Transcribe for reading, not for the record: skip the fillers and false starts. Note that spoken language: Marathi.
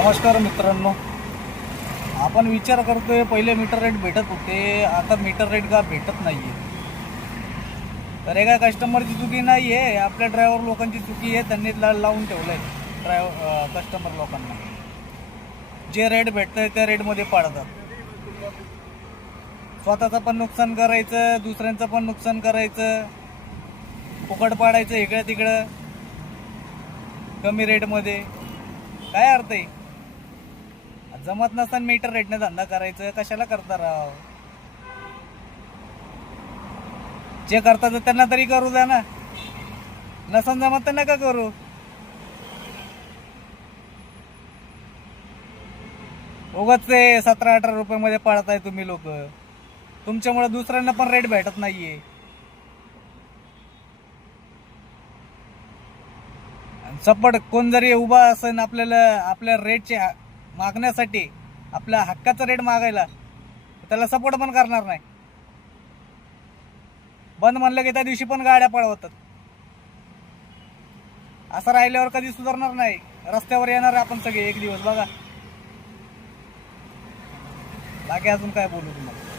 नमस्कार मित्रांनो, आपण विचार करतोय पहिले मीटर रेट भेटत होते, आता मीटर रेट का भेटत नाहीये. तर हे काय कस्टमरची चुकी नाहीये, आपल्या ड्रायव्हर लोकांची चुकी आहे. त्यांनी लावून ठेवलंय कस्टमर लोकांना. जे रेट भेटतंय त्या रेटमध्ये पाडतात. स्वतःचं पण नुकसान करायचं, दुसऱ्यांचं पण नुकसान करायचं, फुकट पाडायचं इकडं तिकडं कमी रेटमध्ये. काय अर्थ आहे? जमत नसताना मीटर रेटने धंदा करायचं, कशाला करता राव? जे करतात त्यांना तरी करू द्या ना. नसन जमत तर नका करू. उगाच ते 17-18 रुपये मध्ये पाळताय तुम्ही लोक. तुमच्यामुळे दुसऱ्यांना पण रेट भेटत नाहीये. सपोर्ट कोण जरी उभा असेल आपल्याला आपल्या रेटचे मागण्यासाठी, आपल्या हक्काचा रेट मागायला, त्याला सपोर्ट पण करणार नाही. बंद म्हणलं की त्या दिवशी पण गाड्या पळवतात. असं राहिल्यावर कधी सुधारणार नाही. रस्त्यावर येणार आपण सगळे एक दिवस बघा. बाकी अजून काय बोलू तुम्हाला.